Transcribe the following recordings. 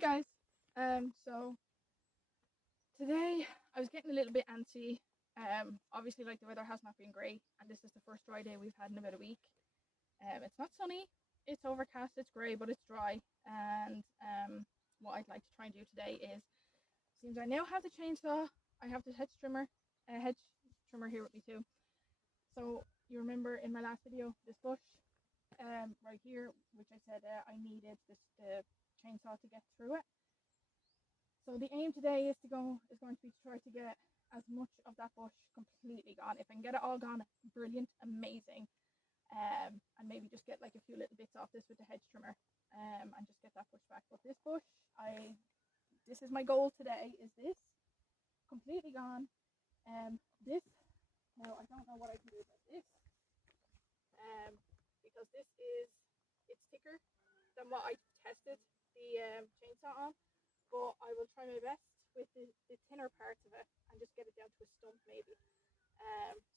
Hey guys, so today I was getting a little bit antsy. Obviously, like the weather has not been great, and this is the first dry day we've had in about a week. It's not sunny, it's overcast, it's grey, but it's dry. And what I'd like to try and do today is, since I now have the chainsaw, I have the hedge trimmer here with me too. So you remember in my last video, this bush, right here, which I said I needed the chainsaw to get through it. So the aim today is going to be to try to get as much of that bush completely gone. If I can get it all gone, brilliant, amazing. And maybe just get like a few little bits off this with the hedge trimmer, and just get that bush back. But this bush, this is my goal today. Is this completely gone? This now I don't know what I can do about this, because it's thicker than what I tested the chainsaw on. But I will try my best with the thinner parts of it and just get it down to a stump maybe.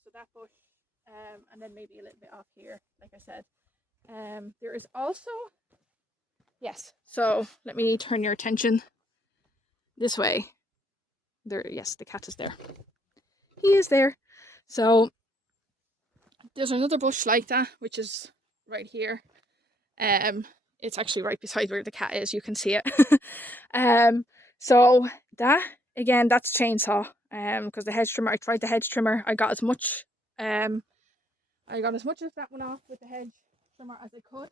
So that bush, and then maybe a little bit off here, like I said. There is also, yes, so let me turn your attention this way. There, yes, the cat is there. He is there. So there's another bush like that, which is right here. It's actually right beside where the cat is, you can see it. So that, again, that's chainsaw. Because the hedge trimmer, I tried the hedge trimmer. I got as much of that one off with the hedge trimmer as I could.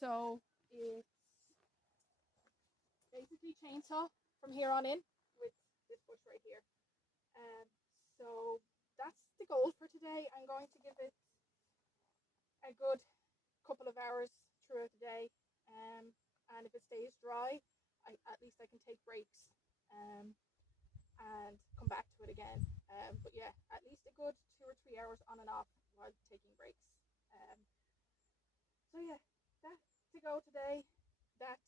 So it's basically chainsaw from here on in with this bush right here. So that's the goal for today. I'm going to give it a good couple of hours throughout the day, and if it stays dry, at least I can take breaks, and come back to it again. But yeah, at least a good 2 or 3 hours on and off while taking breaks. So yeah, that's to go today. That,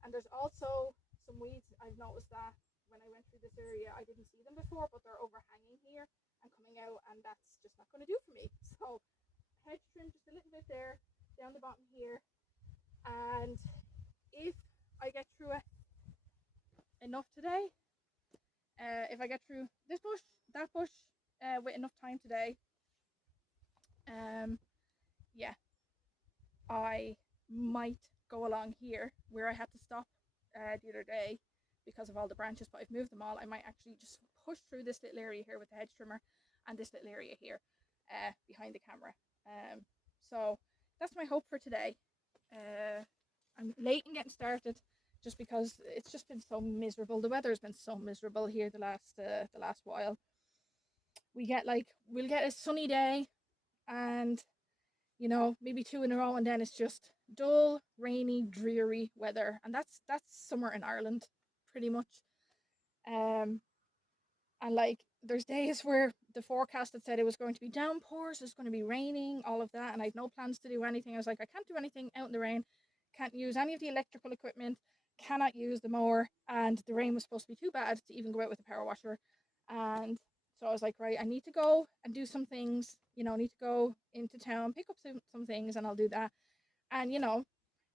and there's also some weeds. I've noticed that when I went through this area, I didn't see them before, but they're overhanging here and coming out, and that's just not going to do for me. So hedge trim just a little bit there, down the bottom here, and if I get through it enough today, if I get through this bush, that bush, with enough time today, yeah, I might go along here where I had to stop the other day because of all the branches, but I've moved them all. I might actually just push through this little area here with the hedge trimmer and this little area here behind the camera. So that's my hope for today. I'm late in getting started just because it's just been so miserable. The weather has been so miserable here the last while. We'll get a sunny day, and maybe 2 in a row, and then it's just dull, rainy, dreary weather, and that's somewhere in Ireland, pretty much. And like there's days where the forecast had said it was going to be downpours, it's going to be raining, all of that, and I had no plans to do anything. I was like, I can't do anything out in the rain, can't use any of the electrical equipment, cannot use the mower, and the rain was supposed to be too bad to even go out with a power washer. And so I was like, right, I need to go and do some things, need to go into town, pick up some things, and I'll do that. And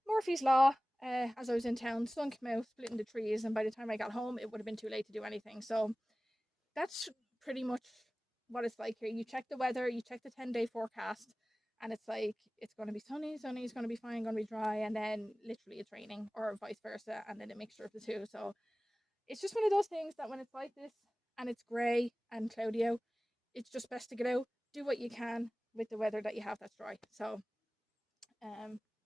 Murphy's Law, as I was in town, sun came out, splitting the trees, and by the time I got home, it would have been too late to do anything. So that's pretty much what it's like here. You check the weather, you check the 10-day forecast, and it's like it's going to be sunny, it's going to be fine, going to be dry, and then literally it's raining, or vice versa, and then a mixture of the two. So it's just one of those things that when it's like this and it's grey and cloudy out, it's just best to get out, do what you can with the weather that you have that's dry. So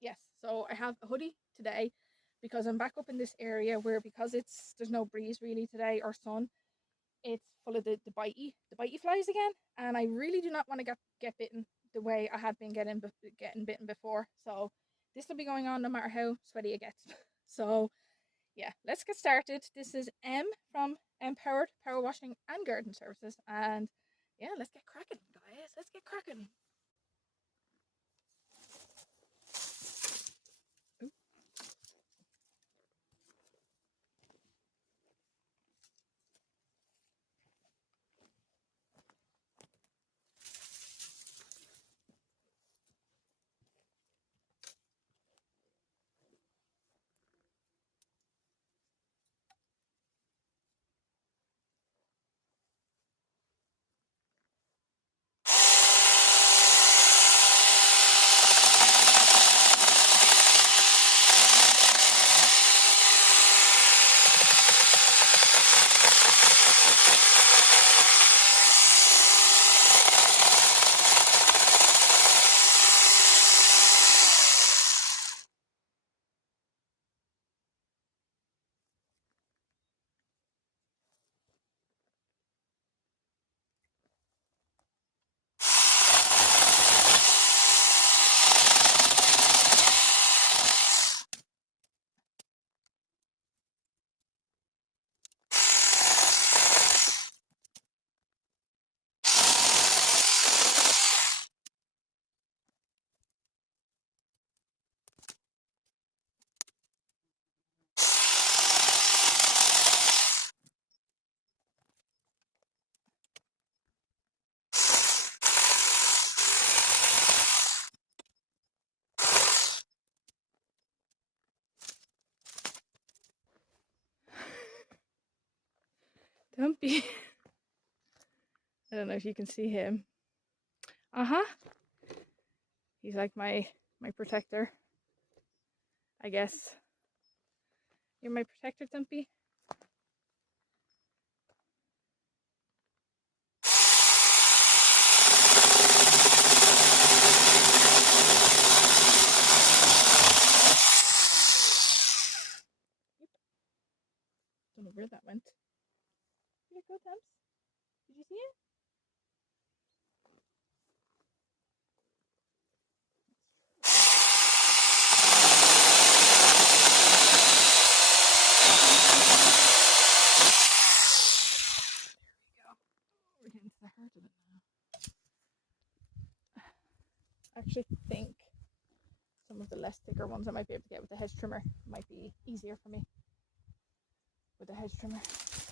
yes, so I have a hoodie today because I'm back up in this area where, because there's no breeze really today or sun, it's full of the bitey flies again, and I really do not want to get bitten the way I had been getting bitten before. So this will be going on no matter how sweaty it gets. So yeah, let's get started. This is M from Empowered Power Washing and Garden Services, and yeah, let's get cracking, guys. Let's get cracking. Stumpy. I don't know if you can see him. He's like my protector, I guess. You're my protector, Stumpy. Don't know where that went. Did it go, Tams? Did you see it? We're getting to the heart of it now. I actually think some of the less thicker ones I might be able to get with the hedge trimmer. Might be easier for me with the hedge trimmer,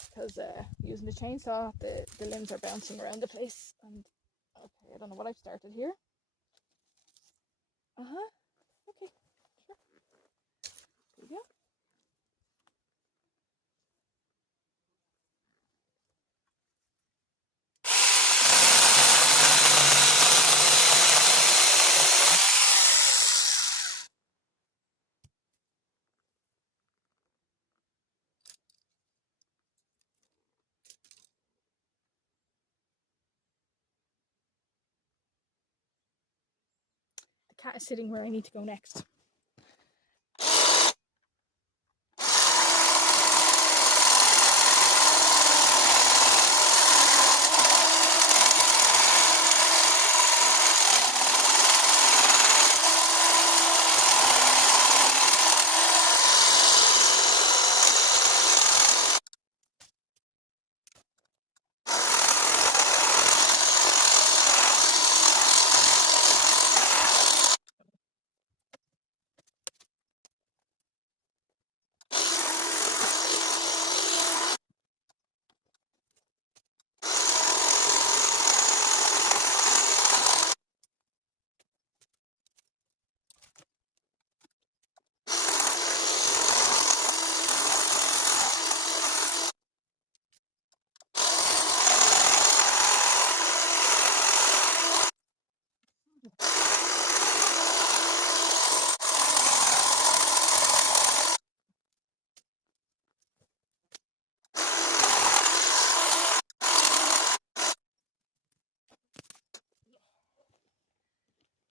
because using the chainsaw, the limbs are bouncing around the place. And okay, I don't know what I've started here. Okay, sure. There we go. The cat is sitting where I need to go next.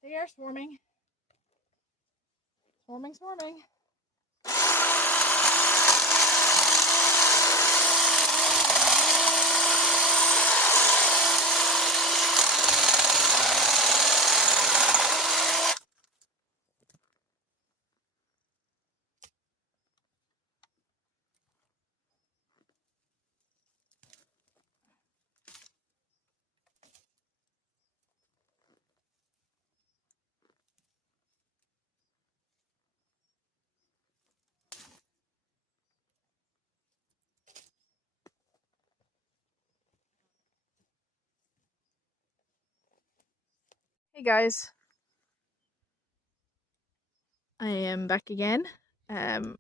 They are swarming. Swarming. Hey guys, I am back again, and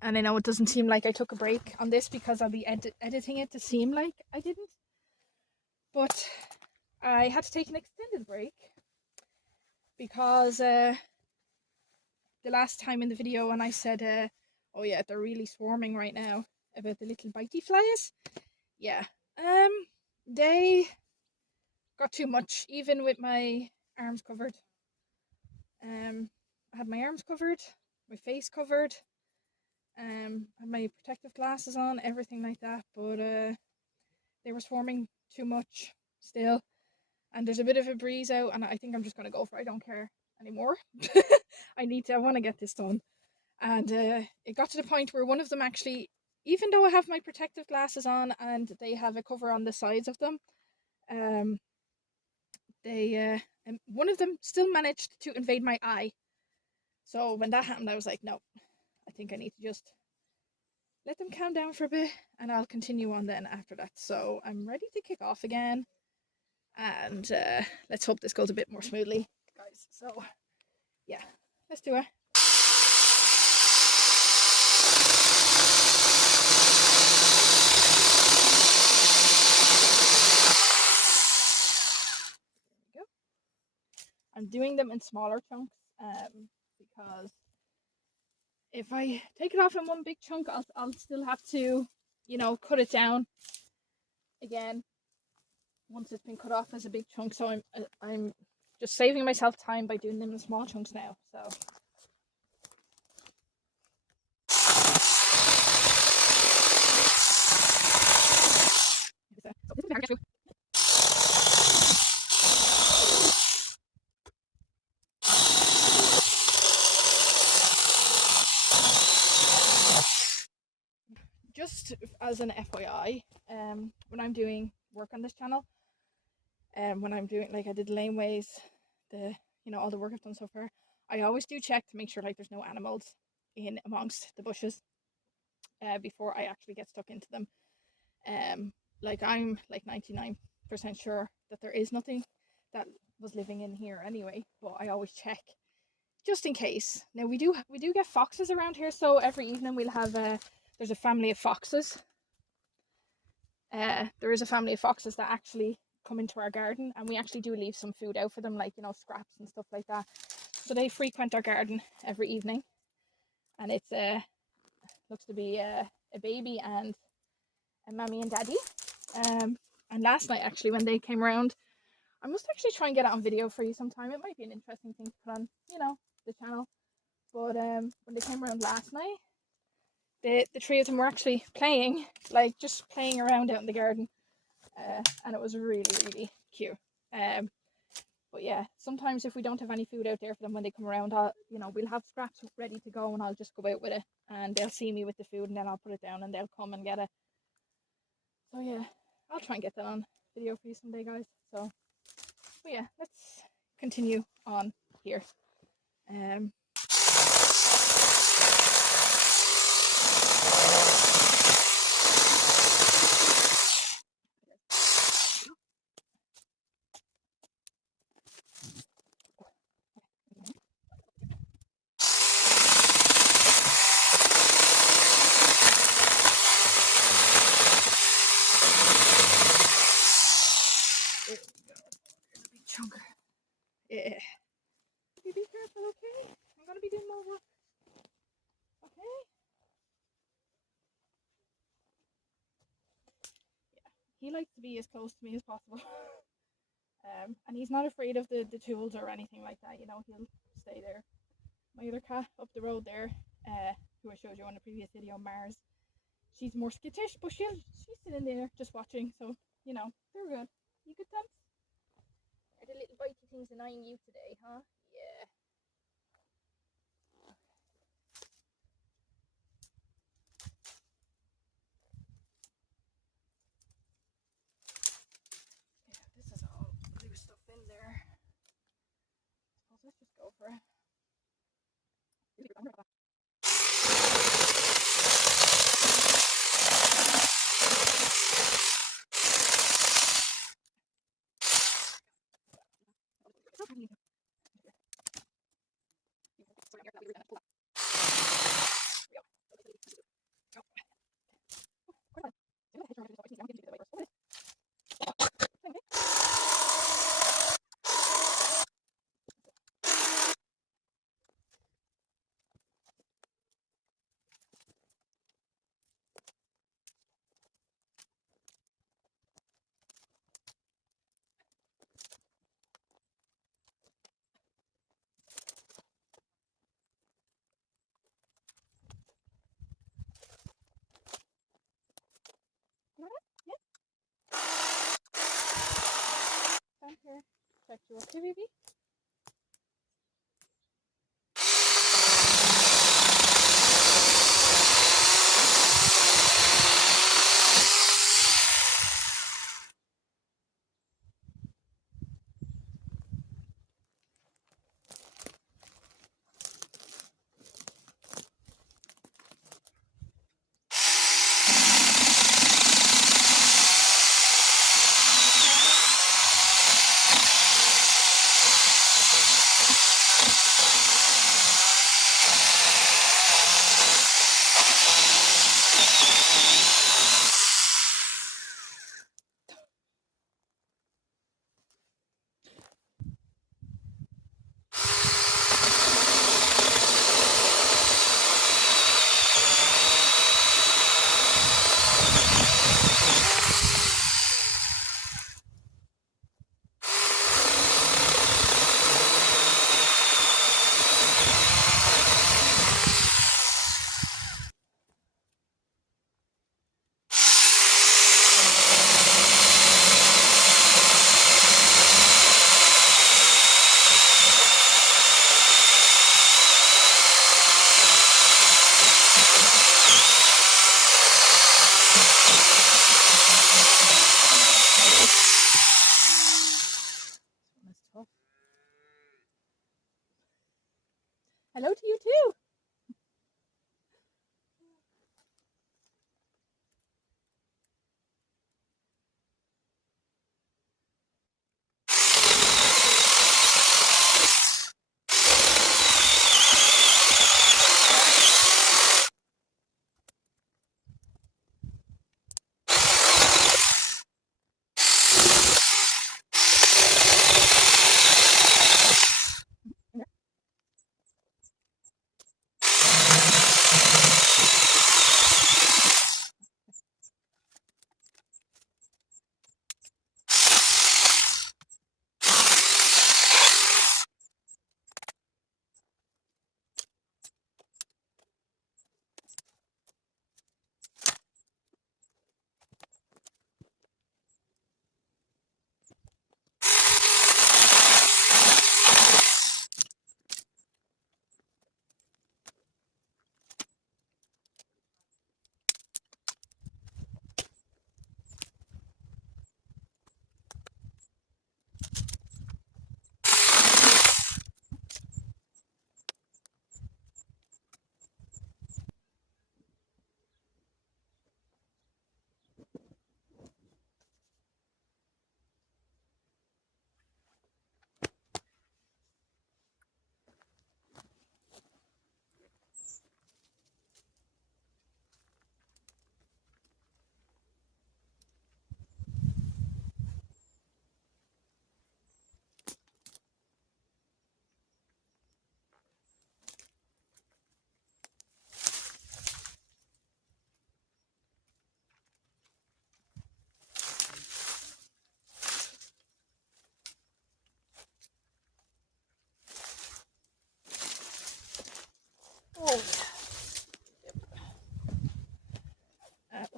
I know it doesn't seem like I took a break on this because I'll be editing it to seem like I didn't, but I had to take an extended break because the last time in the video when I said oh yeah, they're really swarming right now about the little bitey flies, yeah, they got too much even with my arms covered. I had my arms covered, my face covered, had my protective glasses on, everything like that, but they were swarming too much still, and there's a bit of a breeze out, and I think I'm just gonna go for it. I don't care anymore. I want to get this done. And it got to the point where one of them actually, even though I have my protective glasses on and they have a cover on the sides of them, one of them still managed to invade my eye. So when that happened, I was like, no, I think I need to just let them calm down for a bit, and I'll continue on then after that. So I'm ready to kick off again, and let's hope this goes a bit more smoothly, guys. So yeah, let's do it. I'm doing them in smaller chunks because if I take it off in one big chunk, I'll still have to, you know, cut it down again once it's been cut off as a big chunk. So I'm just saving myself time by doing them in small chunks now. So just as an FYI, when I'm doing work on this channel, when I'm doing, like I did laneways, all the work I've done so far, I always do check to make sure like there's no animals in amongst the bushes before I actually get stuck into them. Like I'm like 99% sure that there is nothing that was living in here anyway, but I always check just in case. Now we do get foxes around here, so every evening we'll have there's a family of foxes. There is a family of foxes that actually come into our garden, and we actually do leave some food out for them, like, you know, scraps and stuff like that. So they frequent our garden every evening, and it's looks to be a baby and a mommy and daddy. And last night actually when they came around, I must actually try and get it on video for you sometime. It might be an interesting thing to put on, you know, the channel. But when they came around last night, the three of them were actually playing, like just playing around out in the garden, and it was really, really cute. But yeah, sometimes if we don't have any food out there for them when they come around, we'll have scraps ready to go, and I'll just go out with it, and they'll see me with the food, and then I'll put it down, and they'll come and get it. So yeah, I'll try and get that on video for you someday, guys. So, but yeah, let's continue on here. Yeah. Be careful, okay? I'm gonna be doing more work. Okay? Yeah. He likes to be as close to me as possible. And he's not afraid of the tools or anything like that, you know, he'll stay there. My other cat up the road there, who I showed you on the previous video, Mars, she's more skittish, but she's sitting there just watching, so, you know, they're good. You good, Tom? Are the little bitey things annoying you today, huh? Yeah. Yeah, this is all loose stuff in there. So let's just go for it. Down here. Check you okay, baby?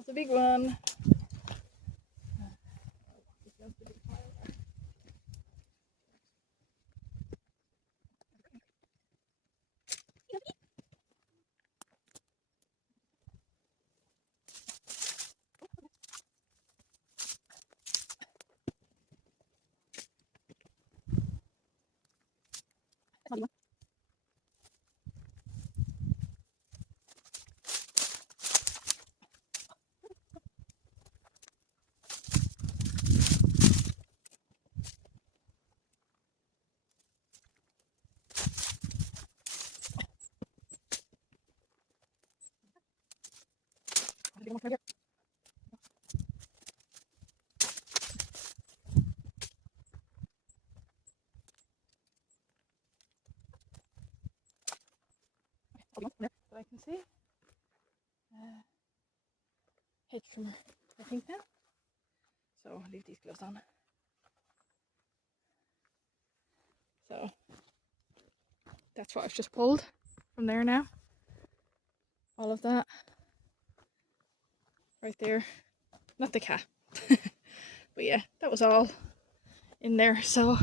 the big one. That I can see. Hedge trimmer, I think now. So I'll leave these gloves on. So that's what I've just pulled from there now. All of that right there. Not the cat. But yeah, that was all in there. So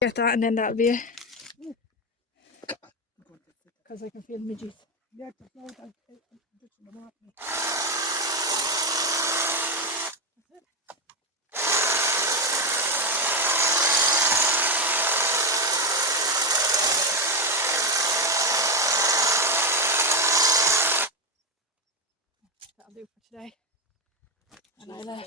Get that, and then that'll be it. Because I can feel midges. Yeah, that'll do for today. And I'll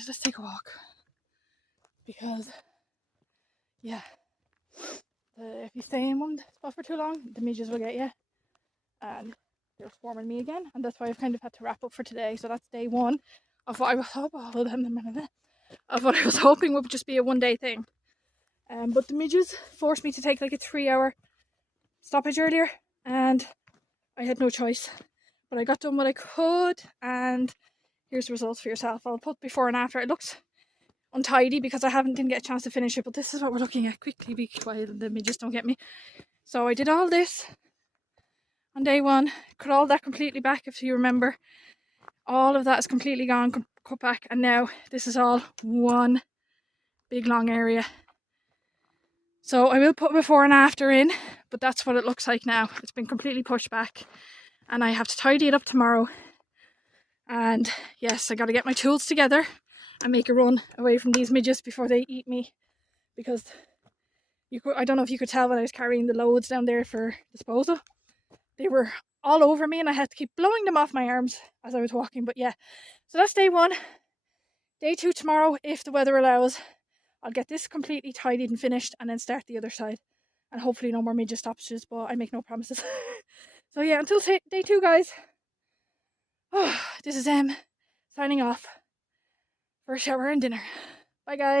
guys, let's take a walk. Because, yeah, if you stay in one spot for too long, the midges will get you. And they're swarming me again. And that's why I've kind of had to wrap up for today. So that's day one of what I was hoping would just be a 1 day thing. But the midges forced me to take like a 3-hour stoppage earlier. And I had no choice. But I got done what I could. And here's the results for yourself. I'll put before and after. It looks untidy because I didn't get a chance to finish it, but this is what we're looking at quickly while the midges don't get me. So I did all this on day one, cut all that completely back. If you remember, all of that is completely gone, cut back, and now this is all one big long area. So I will put before and after in, but that's what it looks like now. It's been completely pushed back and I have to tidy it up tomorrow. And yes, I got to get my tools together and make a run away from these midges before they eat me, because I don't know if you could tell when I was carrying the loads down there for disposal, they were all over me and I had to keep blowing them off my arms as I was walking. But yeah, so that's day one. Day two tomorrow, if the weather allows, I'll get this completely tidied and finished and then start the other side, and hopefully no more midget stoppages, but I make no promises. So yeah, until day two, guys. This is signing off for a shower and dinner. Bye guys.